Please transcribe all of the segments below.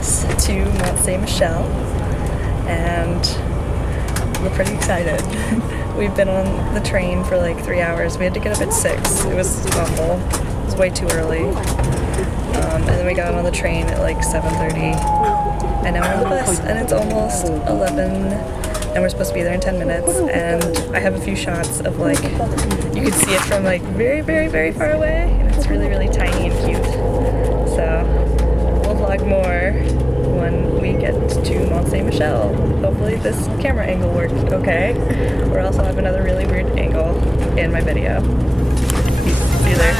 bus to Mont Saint Michel, and we're pretty excited. We've been on the train for like 3 hours. We had to get up at 6. It was awful. It was way too early. And then we got on the train at like 7:30. And now we're on the bus, and it's almost 11, and we're supposed to be there in 10 minutes. And I have a few shots of like, you can see it from like very, very, very far away, and it's really, really tiny and cute. So we'll vlog more when we get to Mont Saint Michel. Hopefully this camera angle works okay, or else I'll have another really weird angle in my video. See you there.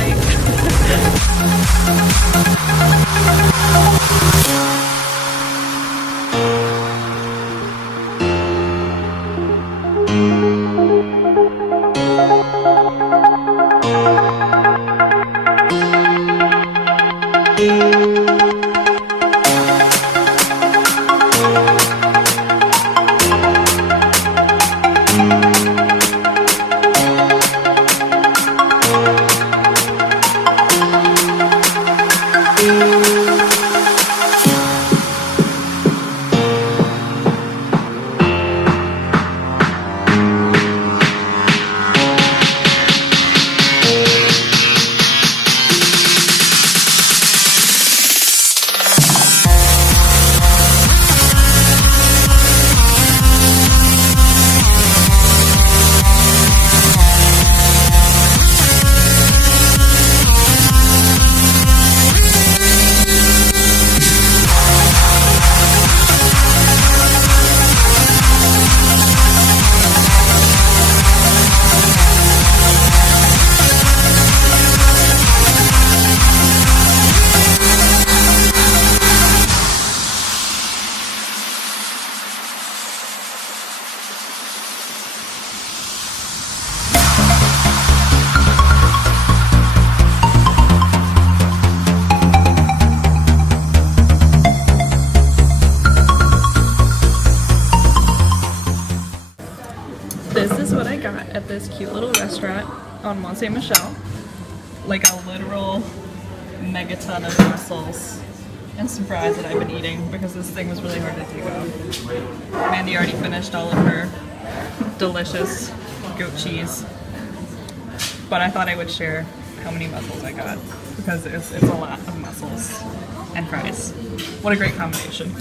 This is what I got at this cute little restaurant on Mont Saint Michel. Like a literal megaton of mussels and some fries that I've been eating because this thing was really hard to take off. Mandy already finished all of her delicious goat cheese, but I thought I would share how many mussels I got because it's a lot of mussels and fries. What a great combination.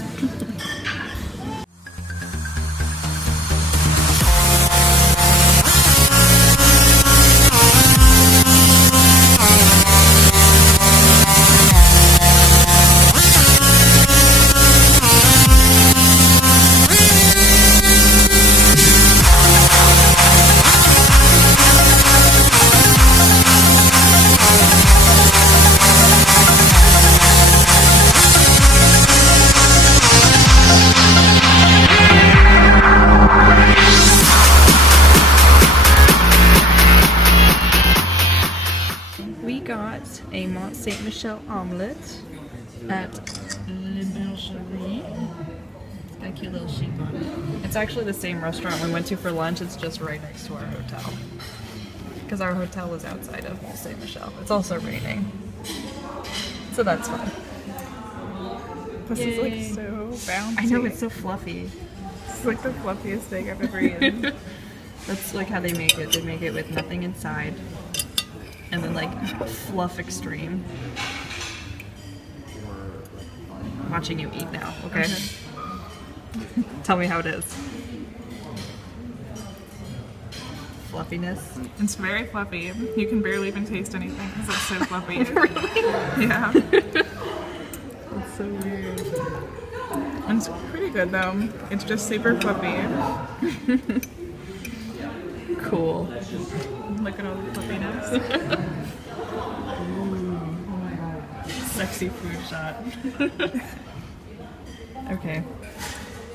A Mont Saint Michel omelette at Le Bergerie. It's got a cute little sheep on it. It's actually the same restaurant we went to for lunch. It's just right next to our hotel. Because our hotel is outside of Mont Saint Michel. It's also raining. So that's fun. This is like so bouncy. I know, it's so fluffy. It's like the fluffiest thing I've ever eaten. That's like how they make it. They make it with nothing inside. And then like fluff extreme. I'm watching you eat now, okay? Tell me how it is. Fluffiness. It's very fluffy. You can barely even taste anything because it's so fluffy. Really? Yeah. It's so weird. And it's pretty good though. It's just super fluffy. Cool. Look at all the fluffiness. Sexy food shot. Okay.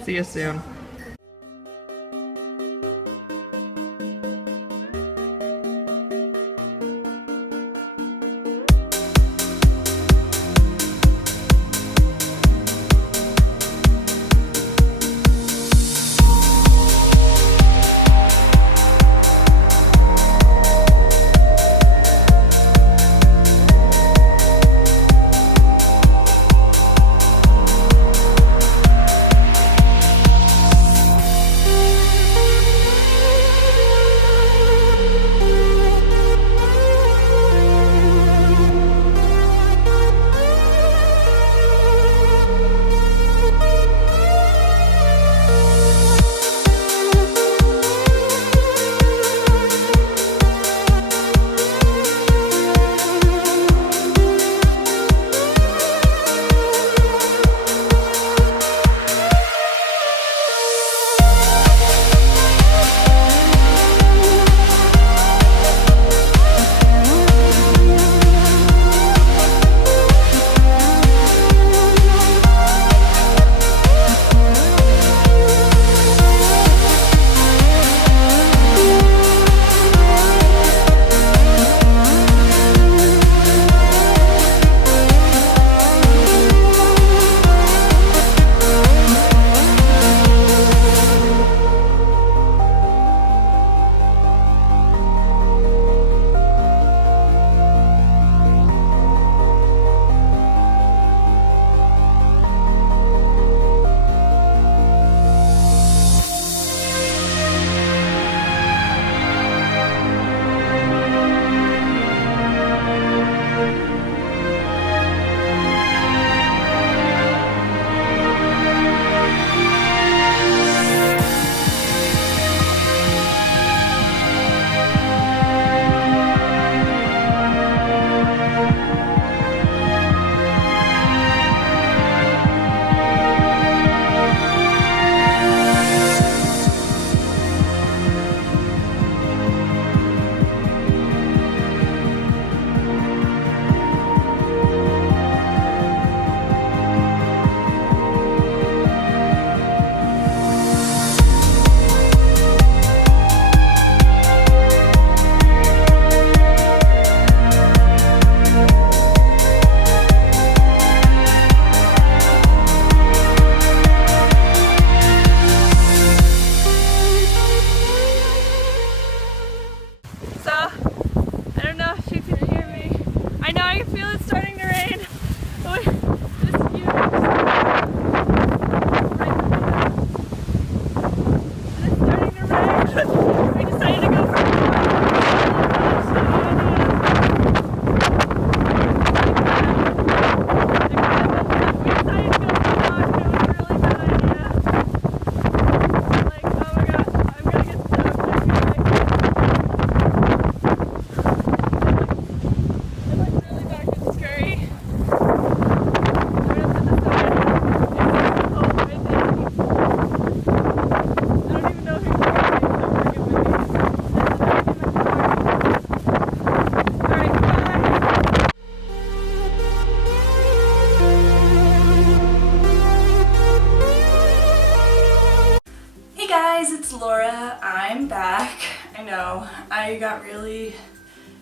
See you soon.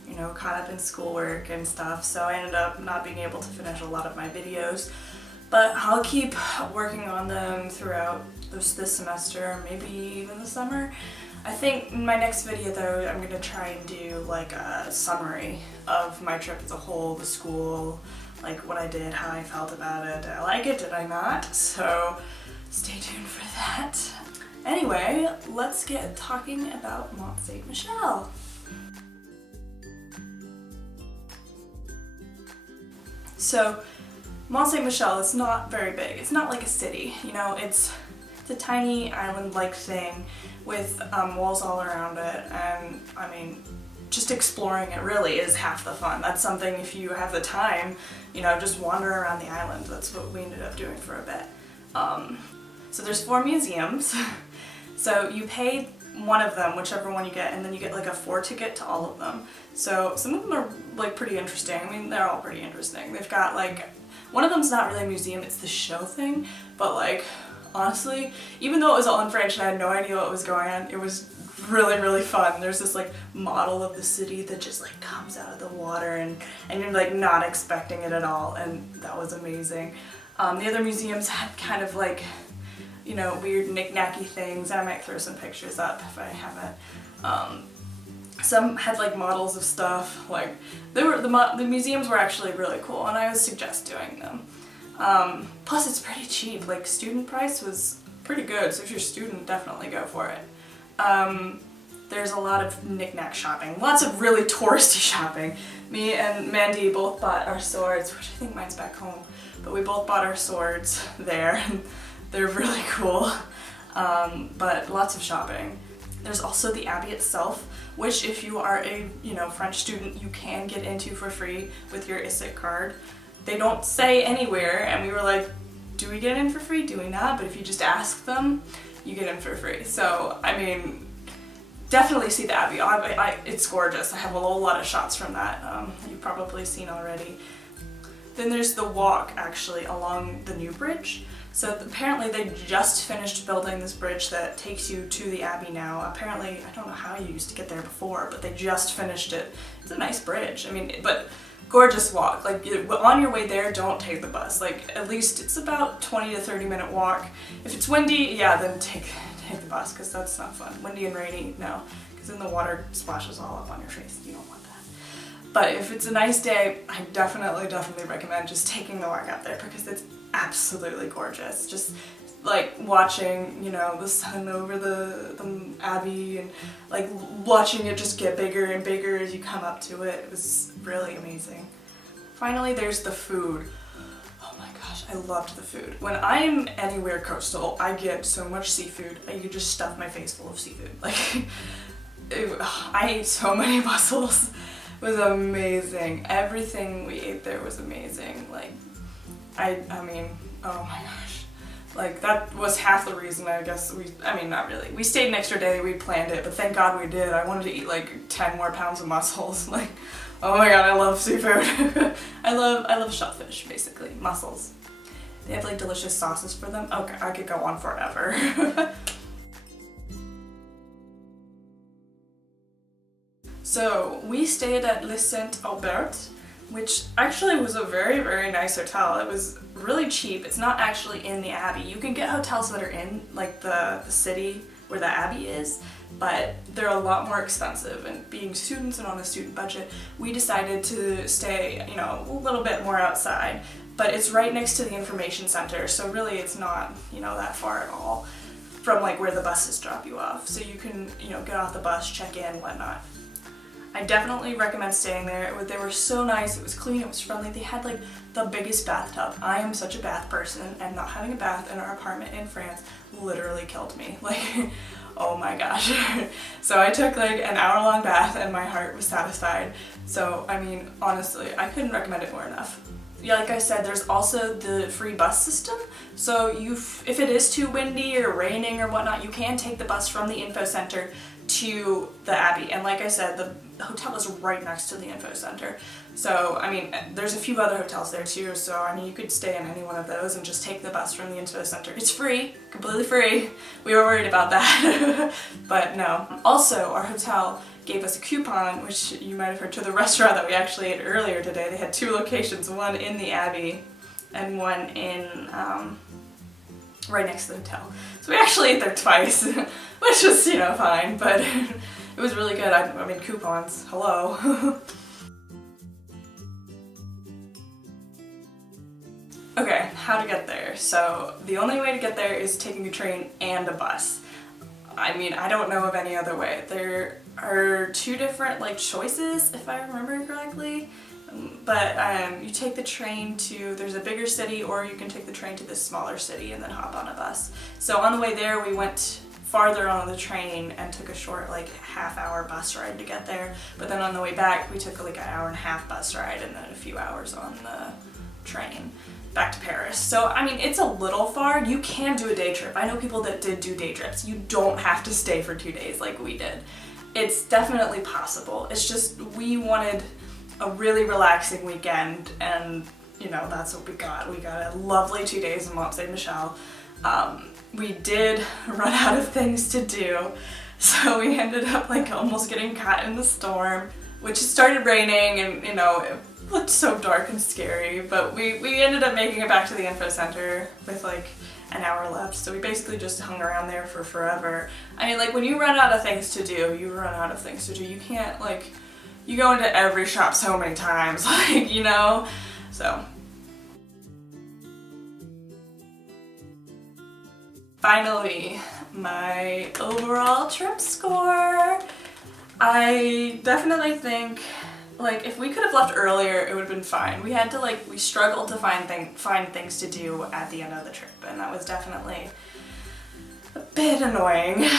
you know, caught up in schoolwork and stuff, so I ended up not being able to finish a lot of my videos. But I'll keep working on them throughout this semester, maybe even the summer. I think in my next video though, I'm gonna try and do like a summary of my trip as a whole, the school, like what I did, how I felt about it. Did I like it? Did I not? So stay tuned for that. Anyway, let's get talking about Mont Saint Michel. So Mont Saint Michel is not very big. It's not like a city, you know, it's a tiny island-like thing with walls all around it, and I mean, just exploring it really is half the fun. That's something, if you have the time, you know, just wander around the island. That's what we ended up doing for a bit. So there's 4 museums. So you pay one of them, whichever one you get, and then you get like a 4 ticket to all of them. So some of them are like pretty interesting. I mean, they're all pretty interesting. They've got like, one of them's not really a museum, it's the show thing, but like, honestly, even though it was all in French and I had no idea what was going on, it was really, really fun. There's this like model of the city that just like comes out of the water, and you're like not expecting it at all, and that was amazing. The other museums had kind of like, you know, weird knick-knacky things. I might throw some pictures up if I haven't. Some had like models of stuff, like the museums were actually really cool, and I would suggest doing them. Plus it's pretty cheap, like student price was pretty good, so if you're a student, definitely go for it. There's a lot of knick-knack shopping, lots of really touristy shopping. Me and Mandy both bought our swords, which I think mine's back home, but we both bought our swords there, and they're really cool. But lots of shopping. There's also the Abbey itself, which if you are a, you know, French student, you can get into for free with your ISIC card. They don't say anywhere, and we were like, do we get in for free? Do we not? But if you just ask them, you get in for free. So, I mean, definitely see the Abbey. It's gorgeous. I have a whole lot of shots from that you've probably seen already. Then there's the walk, actually, along the new bridge. So apparently they just finished building this bridge that takes you to the Abbey now. Apparently, I don't know how you used to get there before, but they just finished it. It's a nice bridge. I mean, but gorgeous walk. Like, on your way there, don't take the bus. Like, at least it's about 20 to 30 minute walk. If it's windy, yeah, then take the bus, because that's not fun. Windy and rainy, no, because then the water splashes all up on your face. You don't want that. But if it's a nice day, I definitely recommend just taking the walk out there, because it's absolutely gorgeous. Just like watching, you know, the sun over the Abbey, and like watching it just get bigger and bigger as you come up to it. It was really amazing. Finally, there's the food. Oh my gosh, I loved the food. When I'm anywhere coastal, I get so much seafood. I could just stuff my face full of seafood. Like, I ate so many mussels. It was amazing. Everything we ate there was amazing. Like, I mean, oh my gosh. Like, that was half the reason, I guess, I mean, not really. We stayed an extra day, we planned it, but thank God we did. I wanted to eat like 10 more pounds of mussels. Like, oh my god, I love seafood. I love shellfish, basically, mussels. They have like delicious sauces for them. Okay, I could go on forever. So, we stayed at Le Saint Aubert, which actually was a very, very nice hotel. It was really cheap. It's not actually in the Abbey. You can get hotels that are in like the city where the Abbey is, but they're a lot more expensive. And being students and on a student budget, we decided to stay, you know, a little bit more outside. But it's right next to the information center, so really it's not, you know, that far at all from like where the buses drop you off. So you can, you know, get off the bus, check in, whatnot. I definitely recommend staying there. They were so nice, it was clean, it was friendly. They had like the biggest bathtub. I am such a bath person, and not having a bath in our apartment in France literally killed me. Like, oh my gosh. So I took like an hour-long bath and my heart was satisfied. So, I mean, honestly, I couldn't recommend it more enough. Yeah, like I said, there's also the free bus system. So if it is too windy or raining or whatnot, you can take the bus from the info center to the Abbey. And like I said, the hotel is right next to the info center. So, I mean, there's a few other hotels there too, so I mean, you could stay in any one of those and just take the bus from the info center. It's free, completely free. We were worried about that, but no. Also, our hotel gave us a coupon, which you might have heard, to the restaurant that we actually ate earlier today. They had 2 locations, one in the Abbey and one in right next to the hotel. So we actually ate there twice, which was, you know, fine, but it was really good. I mean, coupons, hello. Okay, how to get there. So the only way to get there is taking a train and a bus. I mean, I don't know of any other way. There are 2 different like choices, if I remember correctly. But you take the train to, there's a bigger city, or you can take the train to this smaller city and then hop on a bus. So on the way there, we went farther on the train and took a short like half-hour bus ride to get there. But then on the way back, we took like an hour-and-a-half bus ride and then a few hours on the train back to Paris. So, I mean, it's a little far. You can do a day trip. I know people that did do day trips. You don't have to stay for 2 days like we did. It's definitely possible. It's just we wanted a really relaxing weekend, and you know, that's what we got. We got a lovely 2 days in Mont Saint Michel. We did run out of things to do, so we ended up like almost getting caught in the storm, which started raining, and you know, it looked so dark and scary, but we ended up making it back to the info center with like an hour left, so we basically just hung around there for forever. I mean, like, when you run out of things to do, you run out of things to do. You can't, like, you go into every shop so many times, like, you know? So. Finally, my overall trip score. I definitely think, like, if we could have left earlier, it would have been fine. We had to, like, we struggled to find things to do at the end of the trip, and that was definitely a bit annoying.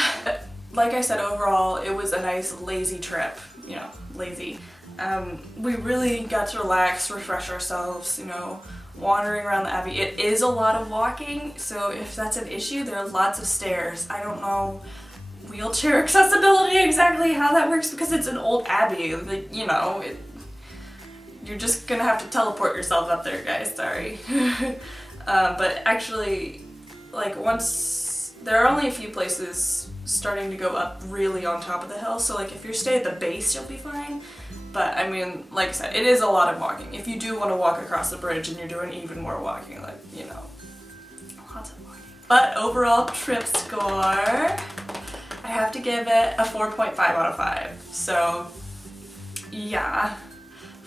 Like I said, overall, it was a nice, lazy trip, you know, lazy. We really got to relax, refresh ourselves, you know, wandering around the Abbey. It is a lot of walking, so if that's an issue, there are lots of stairs. I don't know wheelchair accessibility exactly how that works, because it's an old abbey, like, you know, you're just gonna have to teleport yourself up there, guys, sorry. But actually, like, once, there are only a few places starting to go up really on top of the hill, so like if you stay at the base, you'll be fine. But I mean, like I said, it is a lot of walking. If you do want to walk across the bridge and you're doing even more walking, like, you know, lots of walking. But overall trip score, I have to give it a 4.5 out of 5. So yeah,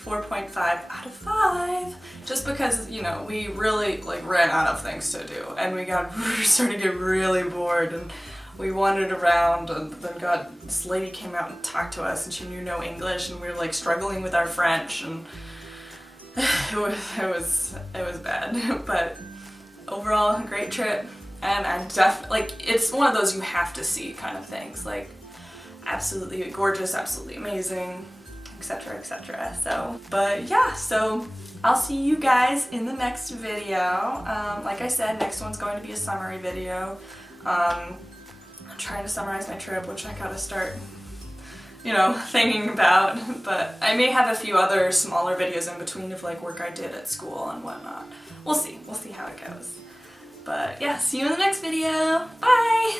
4.5 out of 5. Just because, you know, we really like ran out of things to do, and we started to get really bored, and we wandered around, and then this lady came out and talked to us, and she knew no English, and we were like struggling with our French, and it was bad. But overall, a great trip. And I definitely, like, it's one of those you have to see kind of things, like, absolutely gorgeous, absolutely amazing, etc, etc. So, but yeah, so I'll see you guys in the next video. Like I said, next one's going to be a summary video. I'm trying to summarize my trip, which I gotta start, you know, thinking about, but I may have a few other smaller videos in between of like work I did at school and whatnot. We'll see how it goes. But yeah, see you in the next video. Bye!